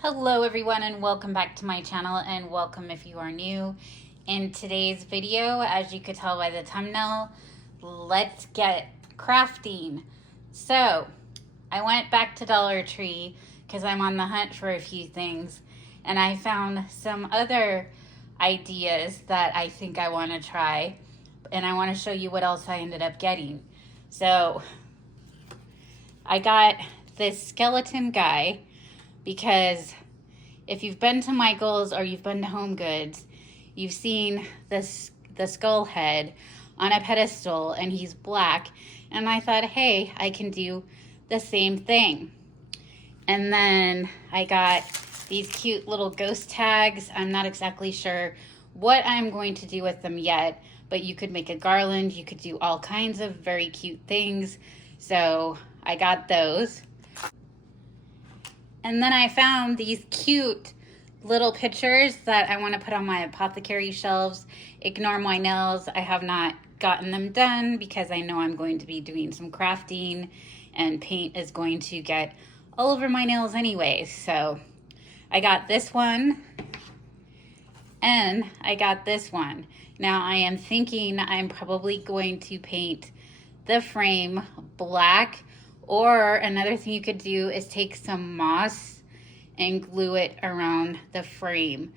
Hello everyone and welcome back to my channel, and welcome if you are new. In today's video, as you could tell by the thumbnail, let's get crafting. So I went back to Dollar Tree because I'm on the hunt for a few things, and I found some other ideas that I think I want to try, and I want to show you what else I ended up getting. So I got this skeleton guy because if you've been to Michael's or you've been to Home Goods, you've seen the skull head on a pedestal and he's black, and I thought, hey, I can do the same thing. And then I got these cute little ghost tags. I'm not exactly sure what I'm going to do with them yet, but you could make a garland, you could do all kinds of very cute things. So I got those. And then I found these cute little pictures that I want to put on my apothecary shelves. Ignore my nails. I have not gotten them done because I know I'm going to be doing some crafting and paint is going to get all over my nails anyway. So I got this one and I got this one. Now I am thinking I'm probably going to paint the frame black, or another thing you could do is take some moss and glue it around the frame.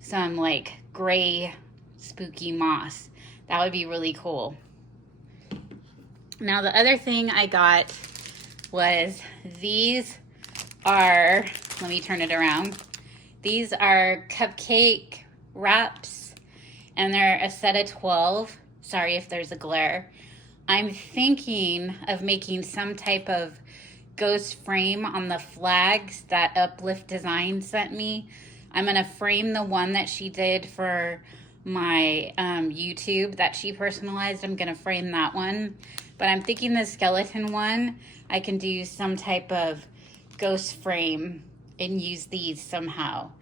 Some like gray spooky moss. That would be really cool. Now the other thing I got was these are, let me turn it around. These are cupcake wraps and they're a set of 12. Sorry if there's a glare. I'm thinking of making some type of ghost frame on the flags that Uplift Design sent me. I'm gonna frame the one that she did for my YouTube that she personalized. I'm gonna frame that one, but I'm thinking the skeleton one, I can do some type of ghost frame and use these somehow.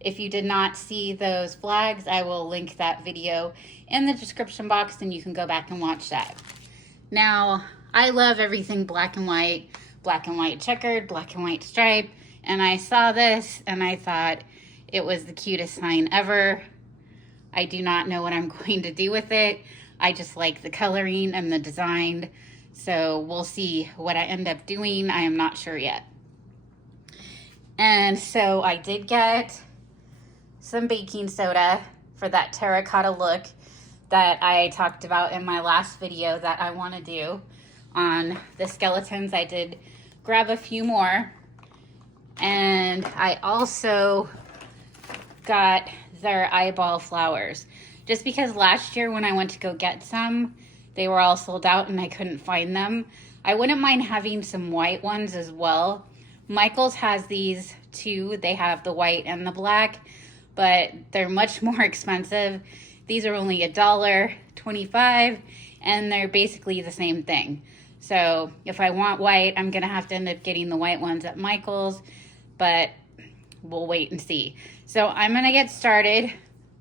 If you did not see those flags, I will link that video in the description box and you can go back and watch that. Now, I love everything black and white checkered, black and white stripe, and I saw this and I thought it was the cutest sign ever. I do not know what I'm going to do with it. I just like the coloring and the design, so we'll see what I end up doing. I am not sure yet. And so I did get some baking soda for that terracotta look that I talked about in my last video that I want to do on the skeletons. I did grab a few more, and I also got their eyeball flowers just because last year when I went to go get some, they were all sold out and I couldn't find them. I wouldn't mind having some white ones as well. Michael's has these too. They have the white and the black, but they're much more expensive. These are only $1.25 and they're basically the same thing. So if I want white, I'm gonna have to end up getting the white ones at Michael's, but we'll wait and see. So I'm gonna get started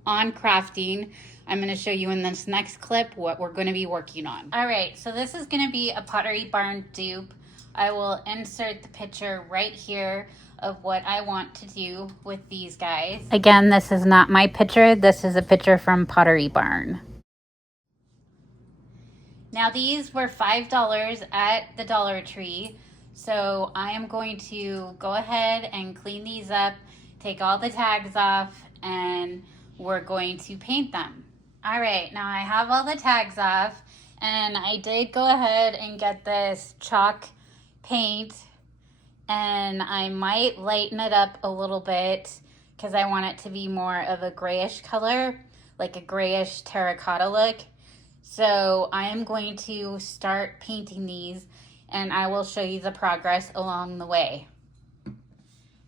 on crafting. I'm gonna show you in this next clip what we're gonna be working on. All right, so this is gonna be a Pottery Barn dupe. I will insert the picture right here of what I want to do with these guys. Again, this is not my picture. This is a picture from Pottery Barn. Now these were $5 at the Dollar Tree. So I am going to go ahead and clean these up, take all the tags off, and we're going to paint them. All right, now I have all the tags off, and I did go ahead and get this chalk paint, and I might lighten it up a little bit because I want it to be more of a grayish color, like a grayish terracotta look. So I am going to start painting these and I will show you the progress along the way.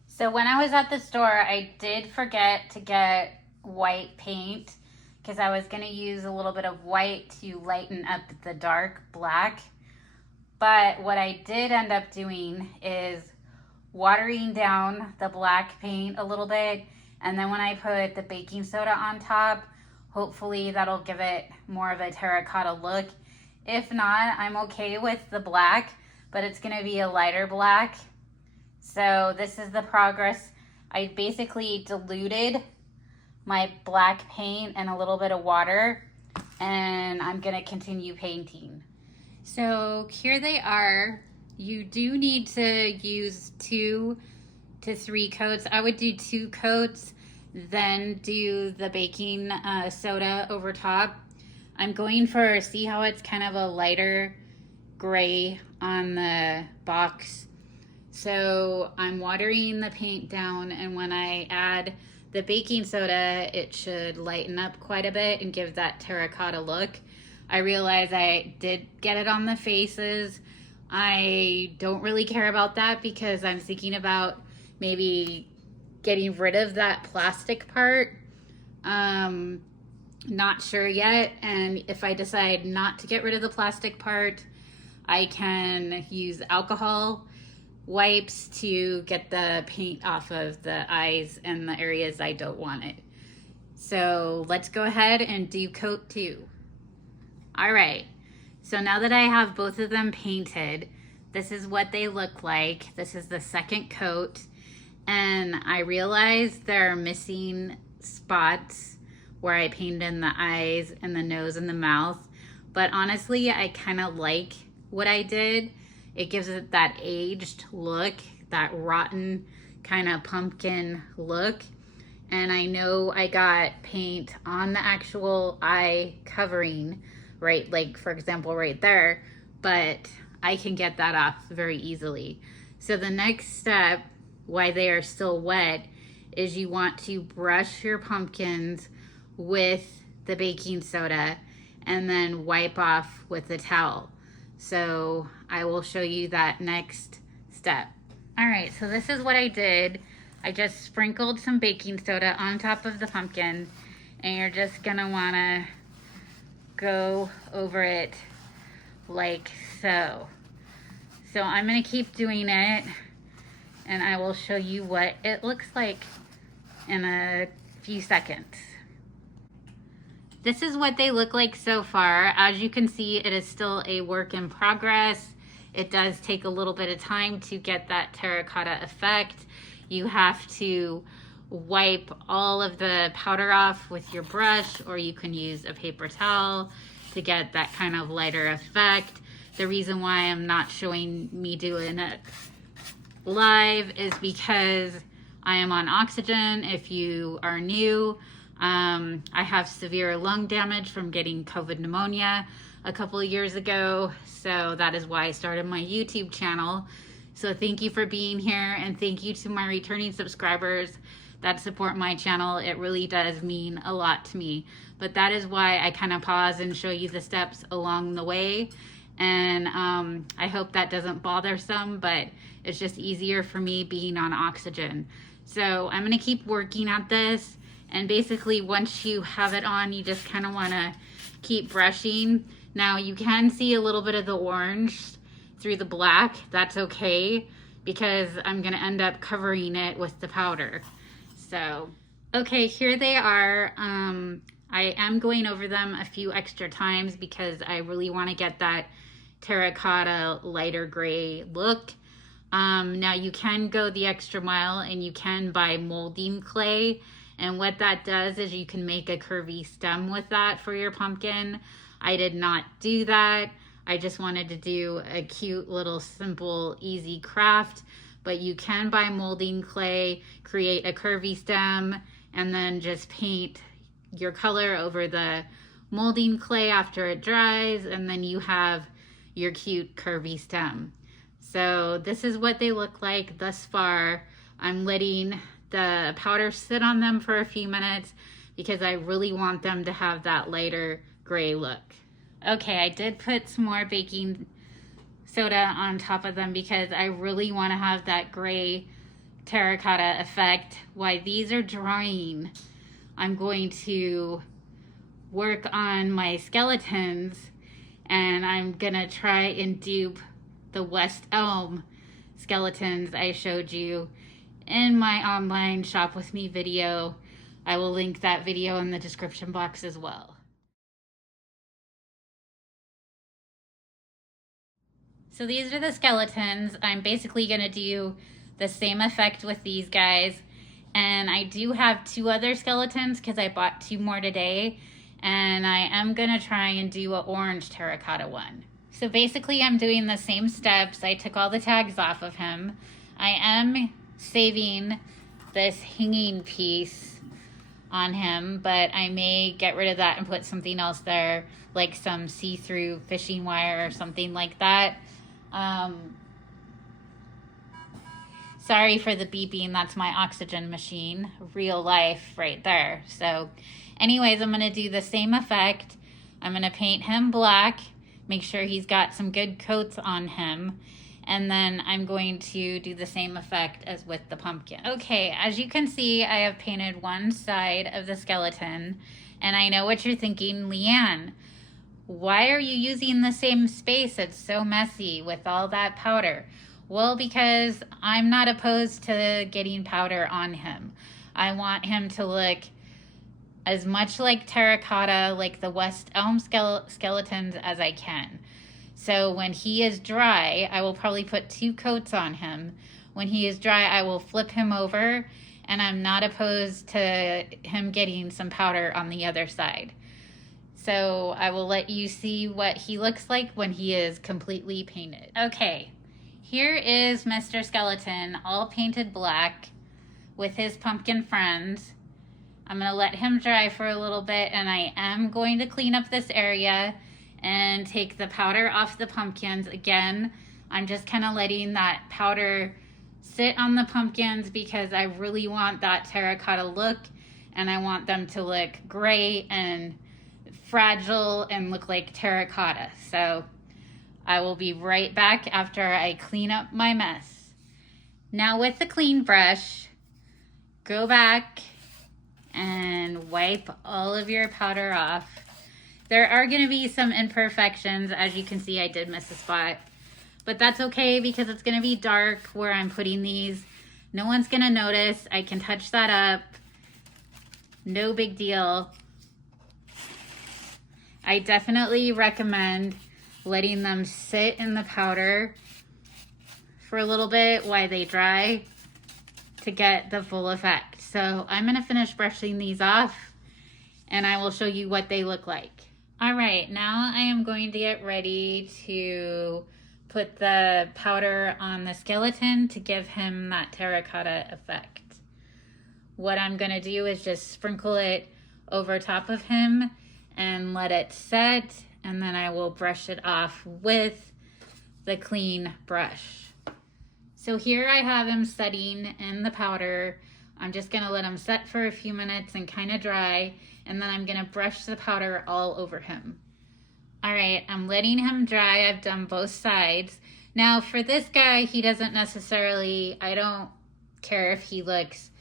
So when I was at the store, I did forget to get white paint because I was going to use a little bit of white to lighten up the dark black. But what I did end up doing is watering down the black paint a little bit, and then when I put the baking soda on top, hopefully that'll give it more of a terracotta look. If not, I'm okay with the black, but it's gonna be a lighter black. So this is the progress I basically diluted my black paint and a little bit of water, and I'm gonna continue painting. So here they are. You do need to use 2 to 3 coats. I would do 2 coats, then do the baking soda over top. I'm going for, see how it's kind of a lighter gray on the box. So I'm watering the paint down, and when I add the baking soda, it should lighten up quite a bit and give that terracotta look. I realize I did get it on the faces. I don't really care about that because I'm thinking about maybe getting rid of that plastic part. Not sure yet, and if I decide not to get rid of the plastic part, I can use alcohol wipes to get the paint off of the eyes and the areas I don't want it. So let's go ahead and do coat 2. All right, so now that I have both of them painted, this is what they look like. This is the second coat, and I realized there are missing spots where I painted in the eyes and the nose and the mouth, but honestly, I kind of like what I did. It gives it that aged look, that rotten kind of pumpkin look. And I know I got paint on the actual eye covering, right? Like for example, right there, but I can get that off very easily. So the next step, while they are still wet, is you want to brush your pumpkins with the baking soda and then wipe off with the towel. So I will show you that next step. All right, so this is what I did. I just sprinkled some baking soda on top of the pumpkin, and you're just gonna wanna go over it like so. So I'm gonna keep doing it, and I will show you what it looks like in a few seconds. This is what they look like so far. As you can see, it is still a work in progress. It does take a little bit of time to get that terracotta effect. You have to wipe all of the powder off with your brush, or you can use a paper towel to get that kind of lighter effect. The reason why I'm not showing me doing it live is because I am on oxygen. If you are new, I have severe lung damage from getting COVID pneumonia a couple of years ago. So that is why I started my YouTube channel. So thank you for being here, and thank you to my returning subscribers that support my channel. It really does mean a lot to me. But that is why I kind of pause and show you the steps along the way. And I hope that doesn't bother some, but it's just easier for me being on oxygen. So I'm gonna keep working at this. And basically, once you have it on, you just kind of want to keep brushing. Now, you can see a little bit of the orange through the black. That's okay, because I'm going to end up covering it with the powder. So, okay, here they are. I am going over them a few extra times because I really want to get that terracotta lighter gray look. Now, you can go the extra mile and you can buy molding clay. And what that does is you can make a curvy stem with that for your pumpkin. I did not do that. I just wanted to do a cute little simple easy craft. But you can buy molding clay, create a curvy stem, and then just paint your color over the molding clay after it dries, and then you have your cute curvy stem. So this is what they look like thus far. I'm letting the powder sit on them for a few minutes because I really want them to have that lighter gray look. Okay, I did put some more baking soda on top of them because I really want to have that gray terracotta effect. While these are drying, I'm going to work on my skeletons, and I'm gonna try and dupe the West Elm skeletons I showed you in my online shop with me video. I will link that video in the description box as well. So these are the skeletons. I'm basically gonna do the same effect with these guys, And I do have 2 other skeletons because I bought 2 more today. And I am gonna try and do an orange terracotta one. So basically I'm doing the same steps. I took all the tags off of him. I am saving this hanging piece on him, but I may get rid of that and put something else there, like some see-through fishing wire or something like that. Sorry for the beeping, that's my oxygen machine, real life right there. So anyways, I'm gonna do the same effect. I'm gonna paint him black, make sure he's got some good coats on him, and then I'm going to do the same effect as with the pumpkin. Okay, as you can see, I have painted one side of the skeleton, and I know what you're thinking, Leanne, why are you using the same space? It's so messy with all that powder. Well, because I'm not opposed to getting powder on him. I want him to look as much like terracotta, like the West Elm skeletons as I can. So when he is dry, I will probably put 2 coats on him. When he is dry, I will flip him over, and I'm not opposed to him getting some powder on the other side. So I will let you see what he looks like when he is completely painted. Okay. Here is Mr. Skeleton, all painted black with his pumpkin friends. I'm going to let him dry for a little bit, and I am going to clean up this area and take the powder off the pumpkins. Again, I'm just kind of letting that powder sit on the pumpkins because I really want that terracotta look, and I want them to look gray and fragile and look like terracotta. So I will be right back after I clean up my mess. Now with the clean brush, go back and wipe all of your powder off. There are going to be some imperfections. As you can see, I did miss a spot, but that's okay because it's going to be dark where I'm putting these. No one's going to notice. I can touch that up. No big deal. I definitely recommend letting them sit in the powder for a little bit while they dry to get the full effect. So I'm going to finish brushing these off, and I will show you what they look like. All right, now I am going to get ready to put the powder on the skeleton to give him that terracotta effect. What I'm going to do is just sprinkle it over top of him and let it set, and then I will brush it off with the clean brush. So here I have him setting in the powder. I'm just gonna let him set for a few minutes and kind of dry, and then I'm gonna brush the powder all over him. All right, I'm letting him dry. I've done both sides. Now for this guy, he doesn't necessarily, I don't care if he looks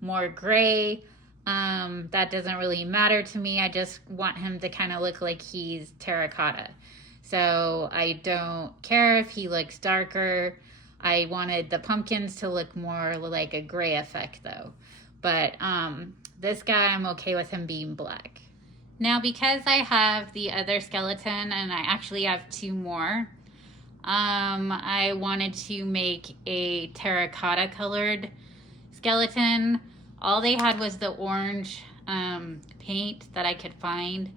more gray. That doesn't really matter to me. I just want him to kind of look like he's terracotta. So I don't care if he looks darker. I wanted the pumpkins to look more like a gray effect though. But this guy, I'm okay with him being black. Now because I have the other skeleton, and I actually have 2 more, I wanted to make a terracotta colored skeleton. All they had was the orange paint that I could find.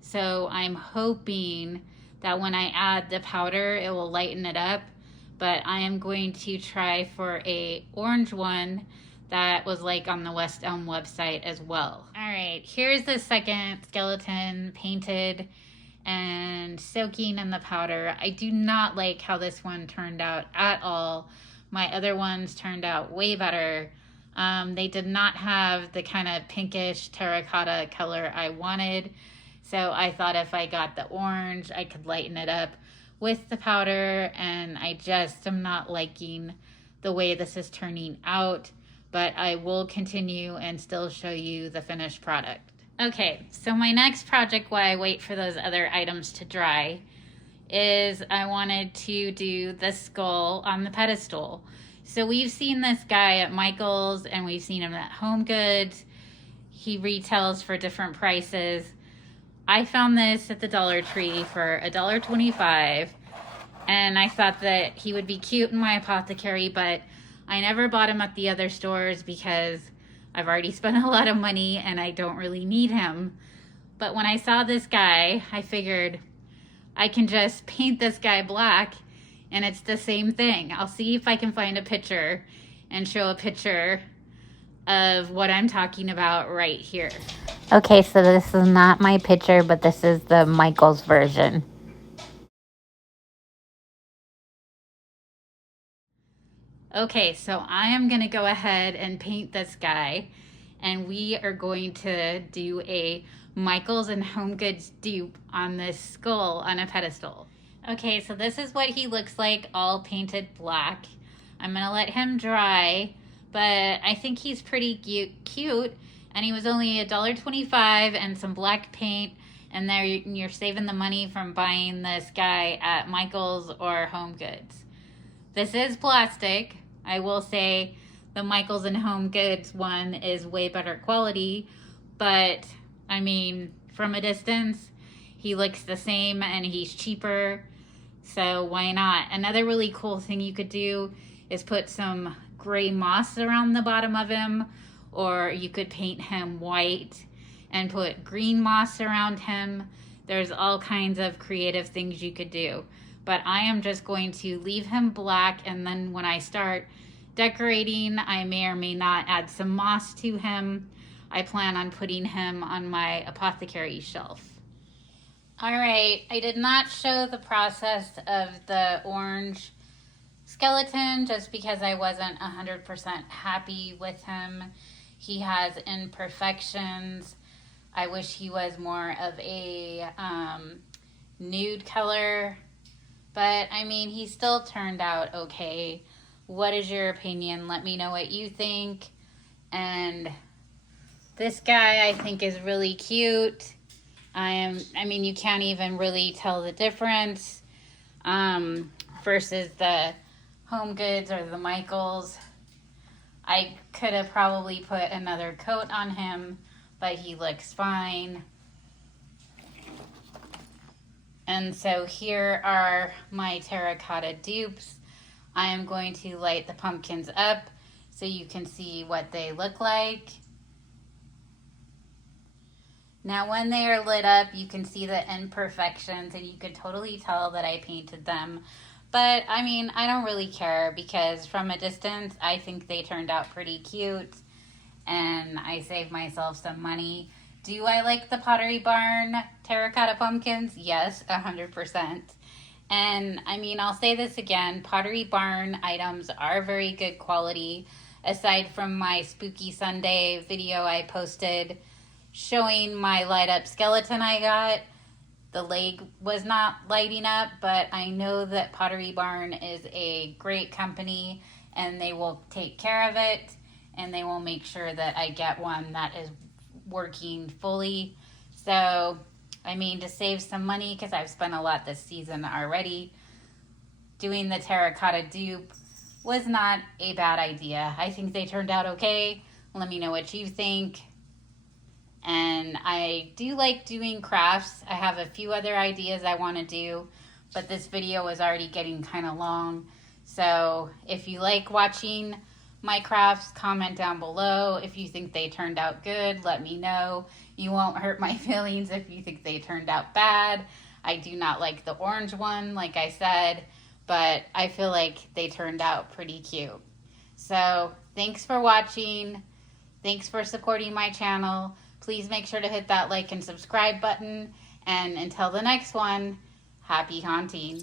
So I'm hoping that when I add the powder, it will lighten it up. But I am going to try for a orange one that was like on the West Elm website as well. All right, here's the second skeleton painted and soaking in the powder. I do not like how this one turned out at all. My other ones turned out way better. They did not have the kind of pinkish terracotta color I wanted. So I thought if I got the orange, I could lighten it up with the powder, and I just am not liking the way this is turning out, but I will continue and still show you the finished product. Okay, so my next project while I wait for those other items to dry is I wanted to do the skull on the pedestal. So we've seen this guy at Michael's and we've seen him at Home Goods. He retails for different prices. I found this at the Dollar Tree for $1.25, and I thought that he would be cute in my apothecary, but I never bought him at the other stores because I've already spent a lot of money and I don't really need him. But when I saw this guy, I figured I can just paint this guy black and it's the same thing. I'll see if I can find a picture and show a picture of what I'm talking about right here. Okay, so this is not my picture, but this is the Michael's version. Okay, so I am going to go ahead and paint this guy, and we are going to do a Michaels and Home Goods dupe on this skull on a pedestal. Okay, so this is what he looks like all painted black. I'm going to let him dry, but I think he's pretty cute, and he was only $1.25 and some black paint, and there you're saving the money from buying this guy at Michaels or Home Goods. This is plastic. I will say the Michaels and Home Goods one is way better quality, but I mean, from a distance, he looks the same and he's cheaper, so why not? Another really cool thing you could do is put some gray moss around the bottom of him, or you could paint him white and put green moss around him. There's all kinds of creative things you could do. But I am just going to leave him black, and then when I start decorating, I may or may not add some moss to him. I plan on putting him on my apothecary shelf. All right, I did not show the process of the orange skeleton just because I wasn't 100% happy with him. He has imperfections. I wish he was more of a nude color. But, I mean, he still turned out okay. What is your opinion? Let me know what you think. And this guy, I think, is really cute. I mean, you can't even really tell the difference versus the Home Goods or the Michaels. I could have probably put another coat on him, but he looks fine. And so here are my terracotta dupes. I am going to light the pumpkins up so you can see what they look like. Now when they are lit up, you can see the imperfections and you could totally tell that I painted them. But I mean, I don't really care because from a distance, I think they turned out pretty cute and I saved myself some money. Do I like the Pottery Barn terracotta pumpkins? Yes, 100%. And I mean, I'll say this again, Pottery Barn items are very good quality. Aside from my Spooky Sunday video I posted showing my light up skeleton I got, the leg was not lighting up, but I know that Pottery Barn is a great company and they will take care of it and they will make sure that I get one that is working fully. So I mean, to save some money, because I've spent a lot this season already, doing the terracotta dupe was not a bad idea. I think they turned out okay. Let me know what you think. And I do like doing crafts. I have a few other ideas I want to do, but this video is already getting kind of long. So if you like watching my crafts, comment down below. If you think they turned out good, let me know. You won't hurt my feelings if you think they turned out bad. I do not like the orange one, like I said, but I feel like they turned out pretty cute. So thanks for watching. Thanks for supporting my channel. Please make sure to hit that like and subscribe button. And until the next one, happy haunting.